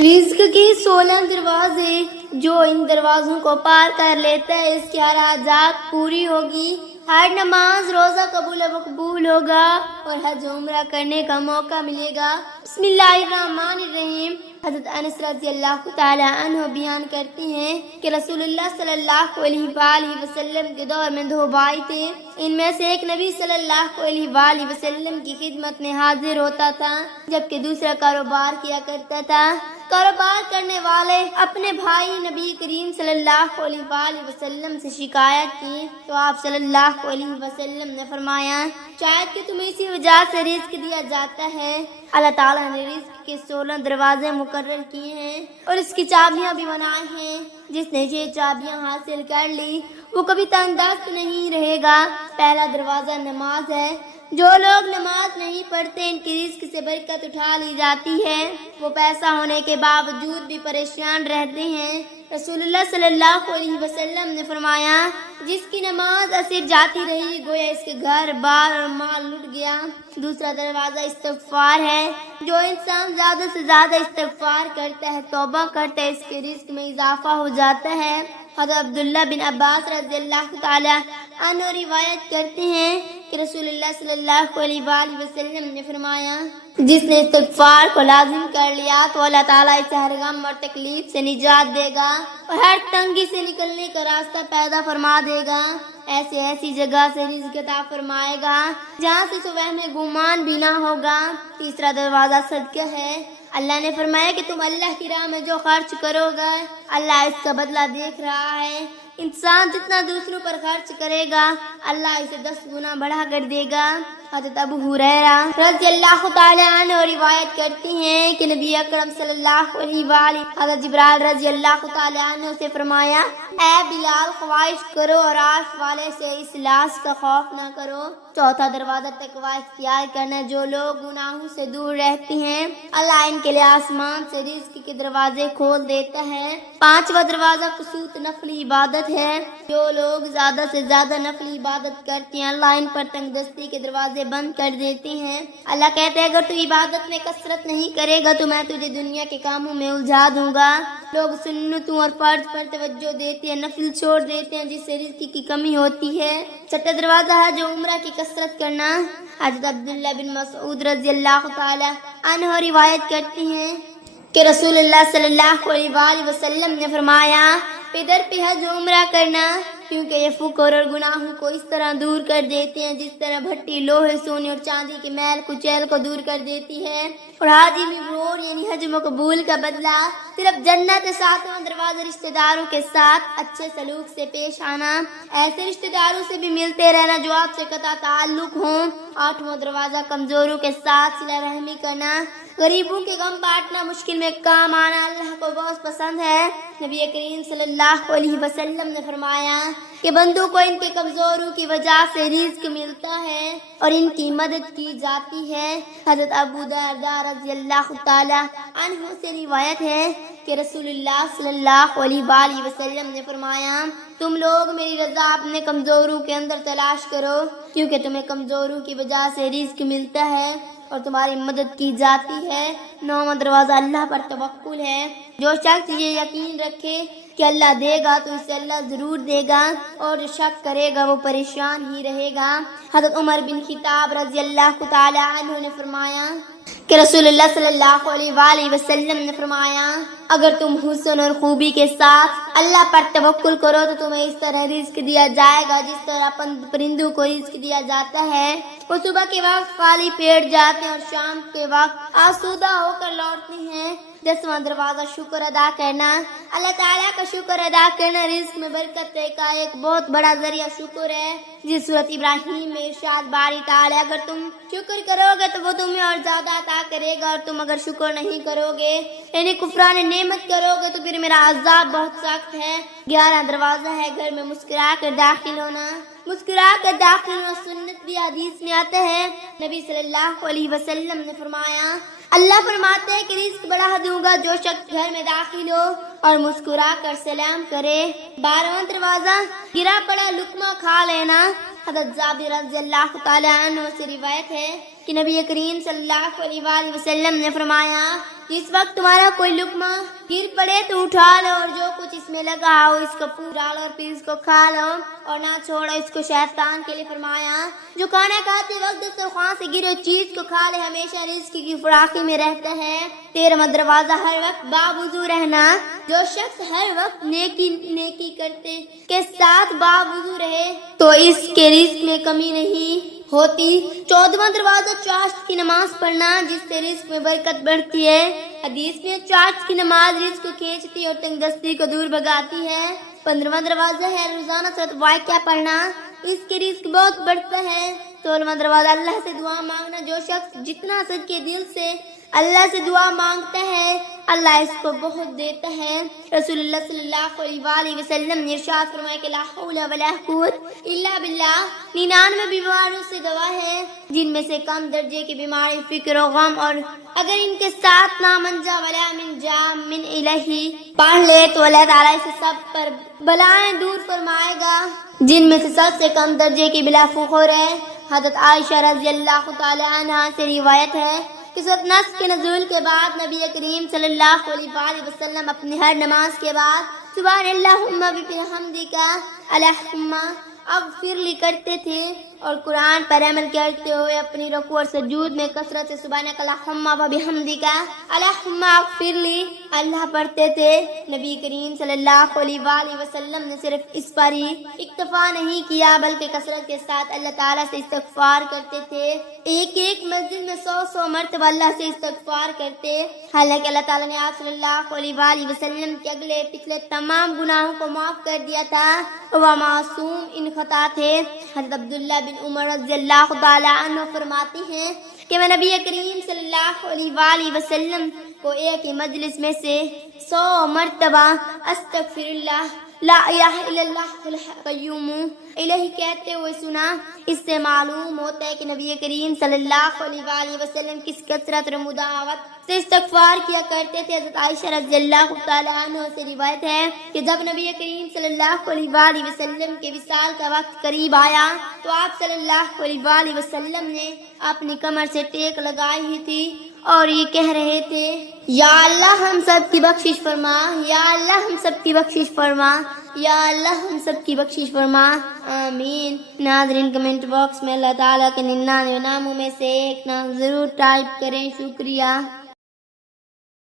رزق کے 16 دروازے، جو ان دروازوں کو پار کر لیتا ہے اس کی ہر حاجات پوری ہوگی، ہر نماز روزہ قبول و مقبول ہوگا اور حج عمرہ کرنے کا موقع ملے گا۔ بسم اللہ الرحمن الرحیم۔ حضرت انس رضی اللہ تعالی عنہ بیان کرتے ہیں کہ رسول اللہ صلی اللہ علیہ وآلہ وسلم کے دور میں 2 بھائی تھے، ان میں سے ایک نبی صلی اللہ علیہ وآلہ وسلم کی خدمت میں حاضر ہوتا تھا جبکہ دوسرا کاروبار کیا کرتا تھا۔ کاروبار کرنے والے اپنے بھائی نبی کریم صلی اللہ علیہ وآلہ وسلم سے شکایت کی تو آپ صلی اللہ علیہ وسلم نے فرمایا، شاید کہ تمہیں اسی وجہ سے رزق دیا جاتا ہے۔ اللہ تعالیٰ نے رزق کے 16 دروازے مقرر کیے ہیں اور اس کی چابیاں بھی بنائی ہیں۔ جس نے یہ چابیاں حاصل کر لی وہ کبھی تنگ دست نہیں رہے گا۔ پہلا دروازہ نماز ہے۔ جو لوگ نماز نہیں پڑھتے ان کی رزق سے برکت اٹھا لی جاتی ہے، وہ پیسہ ہونے کے باوجود بھی پریشان رہتے ہیں۔ رسول اللہ صلی اللہ علیہ وسلم نے فرمایا، جس کی نماز اثر جاتی رہی گویا اس کے گھر بار اور مال لٹ گیا۔ دوسرا دروازہ استغفار ہے۔ جو انسان زیادہ سے زیادہ استغفار کرتا ہے، توبہ کرتا ہے، اس کے رزق میں اضافہ ہو جاتا ہے۔ حضرت عبداللہ بن عباس رضی اللہ تعالی عنہ روایت کرتے ہیں کہ رسول اللہ صلی اللہ علیہ وآلہ وسلم نے فرمایا، جس نے استغفار کو لازم کر لیا تو اللہ تعالیٰ اسے ہر غم اور تکلیف سے نجات دے گا اور ہر تنگی سے نکلنے کا راستہ پیدا فرما دے گا۔ ایسی جگہ سے رزق عطا فرمائے گا جہاں سے صبح میں گمان بھی نہ ہوگا۔ تیسرا دروازہ صدقہ ہے۔ اللہ نے فرمایا کہ تم اللہ کی راہ میں جو خرچ کرو گے اللہ اس کا بدلہ دیکھ رہا ہے۔ انسان جتنا دوسروں پر خرچ کرے گا اللہ اسے 10 گنا بڑھا کر دے گا۔ حضرت ابو ہریرہ رضی اللہ تعالی عنہ روایت کرتے ہیں کہ نبی اکرم صلی اللہ علیہ وآلہ حضرت جبرائیل رضی اللہ تعالی عنہ سے فرمایا، اے بلال، خواہش کرو اور عرش والے سے اصلاح کا خوف نہ کرو۔ چوتھا دروازہ تقوی اختیار کرنا۔ جو لوگ گناہوں سے دور رہتے ہیں اللہ ان کے لیے آسمان سے رزق کے دروازے کھول دیتا ہے۔ پانچواں دروازہ قسوت نفلی عبادت ہے۔ جو لوگ زیادہ سے زیادہ نفلی عبادت کرتے ہیں اللہ ان پر تنگ دستی کے دروازے بند کر دیتے ہیں۔ اللہ کہتے ہیں اگر تو عبادت میں کثرت نہیں کرے گا تو میں تجھے دنیا کے کاموں میں الجھا دوں گا۔ لوگ سنتوں اور فرض پر توجہ دیتے ہیں، نفل چھوڑ دیتے ہیں جس سے رزق کی کمی ہوتی ہے۔ چھٹا دروازہ ہے جو عمرہ کی کثرت کرنا۔ حضرت عبداللہ بن مسعود رضی اللہ تعالی عنہ روایت کرتے ہیں کہ رسول اللہ صلی اللہ علیہ وآلہ وسلم نے فرمایا، پدر پہ حج عمرہ کرنا، کیونکہ یہ فقر اور گناہوں کو اس طرح دور کر دیتے ہیں جس طرح بھٹی لوہے، سونے اور چاندی کے میل کچیل کو دور کر دیتی ہے۔ اور حاجی مبرور یعنی حج مقبول کا بدلہ صرف جنت۔ ساتواں دروازہ رشتہ داروں کے ساتھ اچھے سلوک سے پیش آنا، ایسے رشتہ داروں سے بھی ملتے رہنا جو آپ سے قطع تعلق ہوں۔ آٹھواں دروازہ کمزوروں کے ساتھ صلہ رحمی کرنا، غریبوں کے غم بانٹنا، مشکل میں کام آنا اللہ کو بہت پسند ہے۔ نبی کریم صلی اللہ علیہ وسلم نے فرمایا کہ بندوں کو ان کے کمزوروں کی وجہ سے رزق ملتا ہے اور ان کی مدد کی جاتی ہے۔ حضرت ابو درداء رضی اللہ تعالی عنہ سے روایت ہے کہ رسول اللہ صلی اللہ علیہ وآلہ وسلم نے فرمایا، تم لوگ میری رضا اپنے کمزوروں کے اندر تلاش کرو کیونکہ تمہیں کمزوروں کی وجہ سے رزق ملتا ہے اور تمہاری مدد کی جاتی ہے۔ نوواں دروازہ اللہ پر توکل ہے۔ جو شخص یہ یقین رکھے کہ اللہ دے گا تو اسے اللہ ضرور دے گا اور جو شک کرے گا وہ پریشان ہی رہے گا۔ حضرت عمر بن خطاب رضی اللہ تعالی عنہ نے فرمایا کہ رسول اللہ صلی اللہ علیہ وآلہ وسلم نے فرمایا، اگر تم حسن اور خوبی کے ساتھ اللہ پر توکل کرو تو تمہیں اس طرح رزق دیا جائے گا جس طرح پرندوں کو رزق دیا جاتا ہے۔ وہ صبح کے وقت خالی پیٹ جاتے ہیں اور شام کے وقت آسودہ ہو کر لوٹتے ہیں۔ 10واں دروازہ شکر ادا کرنا۔ اللہ تعالیٰ کا شکر ادا کرنا رزق میں برکت کا ایک بہت بڑا ذریعہ شکر ہے۔ جس صورت ابراہیم میں ارشاد باری تعالیٰ، اگر تم شکر کرو گے تو وہ تمہیں اور زیادہ عطا کرے گا اور تم اگر شکر نہیں کرو گے یعنی کفران نعمت کرو گے تو پھر میرا عذاب بہت سخت ہے۔ 11واں دروازہ ہے گھر میں مسکرا کر داخل ہونا۔ مسکرا کر داخل ہونا سنت بھی حدیث میں آتا ہے۔ نبی صلی اللہ علیہ وسلم نے فرمایا، اللہ فرماتے ہیں کہ رزق بڑھا دوں گا جو شخص گھر میں داخل ہو اور مسکرا کر سلام کرے۔ 12واں دروازہ گرا پڑا لقمہ کھا لینا۔ حضرت جابر رضی اللہ تعالی عنہ سے روایت ہے کہ کہ نبی کریم صلی اللہ علیہ وآلہ وسلم نے فرمایا جس وقت تمہارا کوئی لقمہ گر پڑے تو اٹھا لو اور جو کچھ اس میں لگا ہو اس کو پھول ڈالو اور پھر اس کو کھا لو اور نہ چھوڑو اس کو شیطان کے لیے۔ فرمایا جو کھانا کھاتے وقت دسترخوان سے گری ہوئی چیز کو کھا لے ہمیشہ رزق کی فراخی میں رہتا ہے۔ 13واں دروازہ ہر وقت باوضو رہنا، جو شخص ہر وقت نیکی کرتے کے ساتھ باوضو رہے تو اس کے رزق میں کمی نہیں ہوتی۔ 14واں دروازہ چاشت کی نماز پڑھنا جس سے رزق میں برکت بڑھتی ہے۔ حدیث میں چاشت کی نماز رزق کو کھینچتی اور تنگ دستی کو دور بھگاتی ہے۔ 15واں دروازہ ہے روزانہ سورۃ واقعہ پڑھنا، اس کے رزق بہت بڑھتا ہے۔ 16واں دروازہ اللہ سے دعا مانگنا، جو شخص جتنا صدقے دل سے اللہ سے دعا مانگتا ہے اللہ اس کو بہت دیتا ہے۔ رسول اللہ صلی اللہ علیہ وآلہ وسلم نے ارشاد فرمایا کہ لا حول ولا قوت الا باللہ 99 بیماریوں سے دوا ہے جن میں سے کم درجے کی بیماری فکر و غم، اور اگر ان کے ساتھ نہ منجا ولا من جا من الہی پڑھ لے تو اللہ تعالیٰ اسے سب پر بلائیں دور فرمائے گا، جن میں سے سب سے کم درجے کی بلا فخر ہے۔ حضرت عائشہ رضی اللہ تعالی عنہا سے روایت ہے کہ سورۃ نصر کے نزول کے بعد نبی کریم صلی اللہ علیہ وآلہ وسلم اپنی ہر نماز کے بعد سبحان اللہم بحمدک اللہم اغفر لی کرتے تھے، اور قرآن پر عمل کرتے ہوئے اپنی رکوع اور سجود میں کثرت سے سبحانک اللہم وبحمدک اللہم اغفر لی اللہ پڑھتے تھے۔ نبی کریم صلی اللہ علیہ وآلہ وسلم نے صرف اس پر ہی اکتفا نہیں کیا بلکہ کثرت کے ساتھ اللہ تعالیٰ سے استغفار کرتے تھے۔ ایک مسجد میں 100 مرتبہ اللہ سے استغفار کرتے، حالانکہ اللہ تعالیٰ نے آپ صلی اللہ علیہ وآلہ وسلم کے اگلے پچھلے تمام گناہوں کو معاف کر دیا تھا، وہ معصوم ان خطا تھے۔ حضرت عبداللہ بن عمر رضی اللہ تعالی عنہ فرماتے ہیں کہ میں نبی کریم صلی اللہ علیہ وآلہ وسلم کو ایک ہی مجلس میں سے 100 مرتبہ استغفر اللہ لا الہ الا اللہ الحی القیوم الہ کہتے ہوئے سنا۔ اس سے معلوم ہوتا ہے کہ نبی کریم صلی اللہ علیہ وآلہ وسلم کس کثرت اور مداوت سے استغفار کیا کرتے تھے۔ حضرت عائشہ رضی اللہ تعالی عنہ سے روایت ہے کہ جب نبی کریم صلی اللہ علیہ وآلہ وسلم کے وصال کا وقت قریب آیا تو آپ صلی اللہ علیہ وآلہ وسلم نے اپنی کمر سے ٹیک لگائی ہی تھی اور یہ کہہ رہے تھے یا اللہ ہم سب کی بخشش فرما، یا اللہ ہم سب کی بخشش فرما، یا اللہ ہم سب کی بخشش فرما، آمین۔ ناظرین کمنٹ باکس میں اللہ تعالیٰ کے 99 ناموں میں سے ایک نام ضرور ٹائپ کریں، شکریہ۔